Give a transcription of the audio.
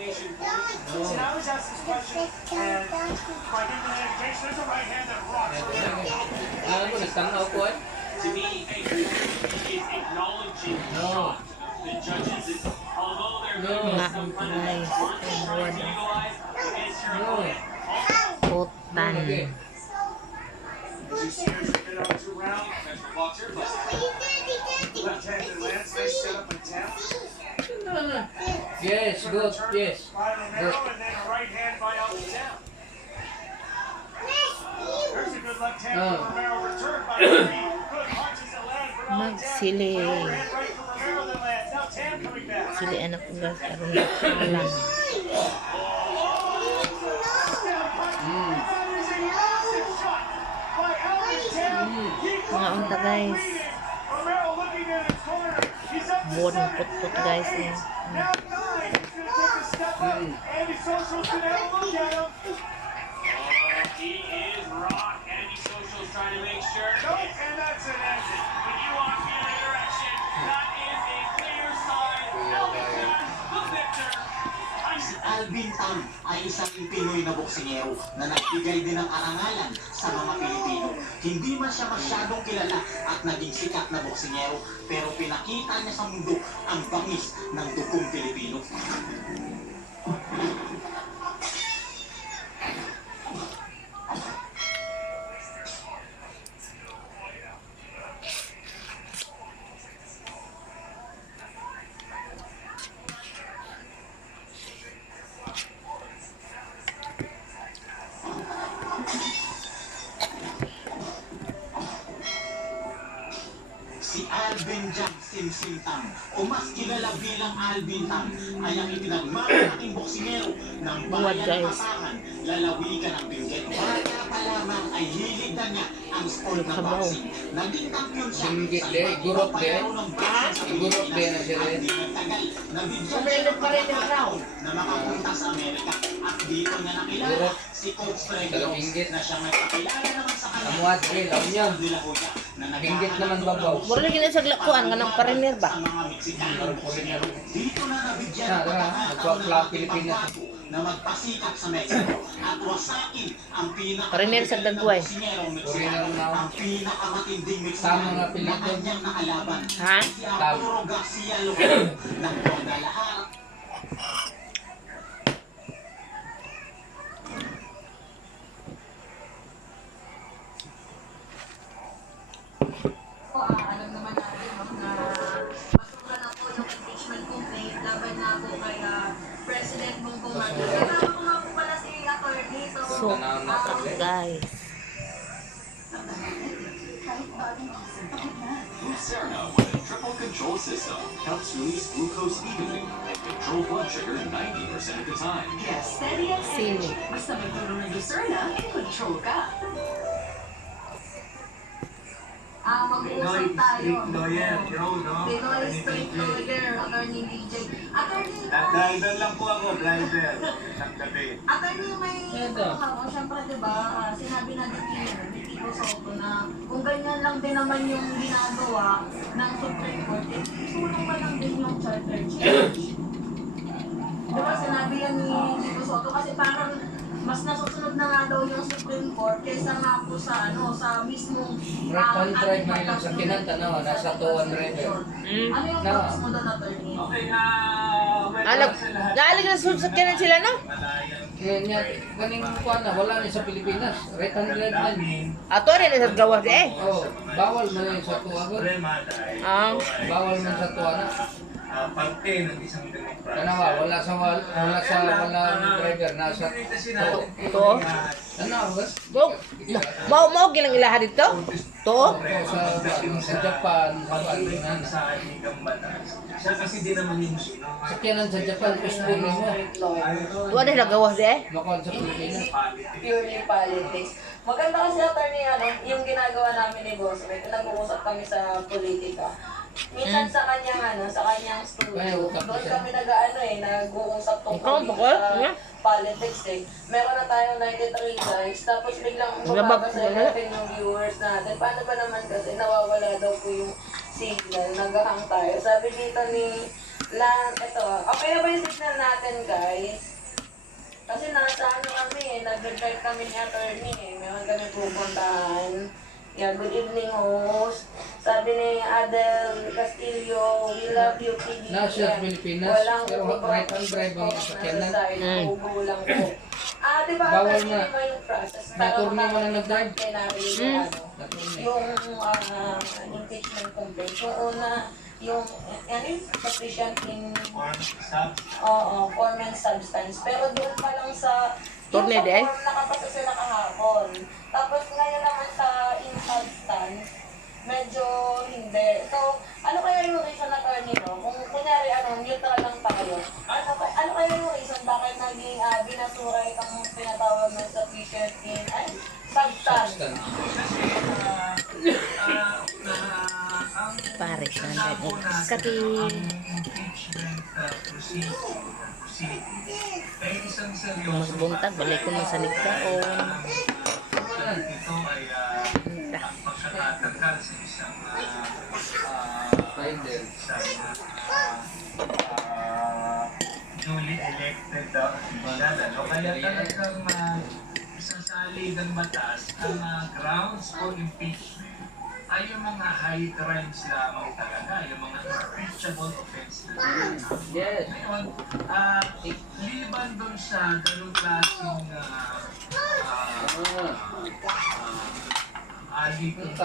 See, I always ask this question, and by giving an indication, there's a right hand that rocks. To me, it's acknowledging the shot. The judges, although they're making some kind of trying to utilize against your opponent. Potan. As you see her get up to round, left-handed lance, they set up a tap. Yes, good, yes. By Romero, and then a right hand by Alcantara. There's a good left hand from Romero, returned by Green. Good punches that land from Alcantara. Magsili. Overhand right from Romero that lands. Now Tam coming back. Sili anak ko guys. Karoon na kalang. Mga unta guys. Bon put guys eh. Andy Social's gonna have a look at him. He is rock. Andy Social's trying to make sure. Nope, and that's an exit. When you walk the other direction, that is a clear sign. Alcantara, the victor. Si Alvin Tan ay isang Pinoy na boksingero na nagbigay din ng arangalan sa mga Pilipino. Hindi man siya masyadong kilala at naging sikat na boksingero, pero pinakita niya sa mundo ang bangis ng dugong Pilipino. Si Alvin Jang Sim Tam, o mas kilala bilang Alvin Tam, ay ang ipinagmamalaking boksingero ng bayan ng Batangan, lalawigan ng Benguet. Bata pa lamang ay hilig na niya ang sport ng boxing. Naging kampiyon siya sa Gurot pagpapalaro ng boxing sa Pilipinas at di nagtagal, nabigyan siya ng pagkakataon na makapunta sa Amerika. At dito niya nakilala si Coach Fred Jones na siyang nagpakilala naman sa kanya. Amuat, alam niya. Binggit naman babaw. Mura lagi na sa glakuan. Kanang pariner ba? Dito na nabigyan ng Nagpa-club Pilipinas. na magpasikat sa Mexico at wasakin ang Pariner sa dagway. ang pinakamatinding Mexican Tama nga na kanyang naalaban. Ha? Si Arturo Garcia Lopez ng Guadalajara. Alam naman natin na pasukan na po yung impeachment complaint laban na po kay President Bongbong Marcos. Kasama ko nga po pala si attorney. So, guys. Lucerna with a triple control system helps release glucose evenly and control blood sugar 90% of the time. Yes, steady and Sili. basta magkaroon ng Lucerna, in control ka. Mag-uusap tayo. Pinoy Street Lawyer, Attorney DJ. Attorney, Driver lang po ako, driver ng gabi. Attorney, may ako, syempre diba, sinabi na ni Tito Soto na kung ganyan lang din naman yung ginagawa ng Supreme Court, sulong pa lang din yung charter change. Diba sinabi yan ni Tito Soto kasi parang mas nasusunod na nga daw yung Supreme Court kaysa nga po sa sa mismong Right-hand drive man lang sa kinanta na, nasa 200. Ano yung thoughts mo doon, attorney? Okay, Naalig na susakyanan sila, no? Yan, ganing kuha na, wala na sa Pilipinas. Right-hand drive man. Ato rin na sa gawas eh. Oh, bawal man yun sa tuwa. Bawal man sa tuwa na. parte ng isang demokrasya. Kanawa, wala sa driver, nasa Ito? ano, bas? Dok, mau gilang ilaha dito? To? Sa Japan, sa Pilipinas. Sa ating batas. Siya kasi di naman yung Sakyanan sa Japan, usbo mo. Tuwa na gawas eh. Makuha sa Pilipinas. Purely politics. Maganda kasi attorney, yung ginagawa namin ni Boss, may nag-uusap kami sa politika. Minsan sa kanyang studio, doon kami nag-uusap tungkol sa politics eh. Meron na tayong 93 likes, tapos biglang bumaba sa 11 yung viewers natin. Paano ba naman kasi nawawala daw po yung signal, naghahang tayo. Sabi dito ni Ito, okay na ba yung signal natin, guys? Kasi nasa ano kami, nag-drive kami ni attorney eh. Meron kami pupuntahan. Yeah, good evening, host. Sabi ni Adel Castillo, we love you, PBBM. Nasa Pilipinas, Walang pero ubang right hand drive ang sasakyanan. Ugo lang po. Diba, Bawal attorney na. mo yung process. Naturni mo lang nag-drive. Yung impeachment complaint. Yung una, yung sufficient in form and substance. Pero doon pa lang sa Tornade, eh? form nakapasa sila kahapon. Tapos ngayon naman sa in substance, medyo hindi. So, ano kaya yung reason na attorney, no? Kung kunyari, neutral lang tayo. Ano kaya yung reason bakit naging binasura itong pinatawag ng sufficient in substance? Pare, sana kati. Magbuntag, balik ko ng saligtaon. Ito ay pagkakatagal sa isang Rider. newly elected official. Kaya talagang isasali ng batas ang grounds for impeachment ay yung mga high crimes lamang talaga, yung mga impeachable offense na Yes. ngayon, liban doon sa ganung klaseng alitin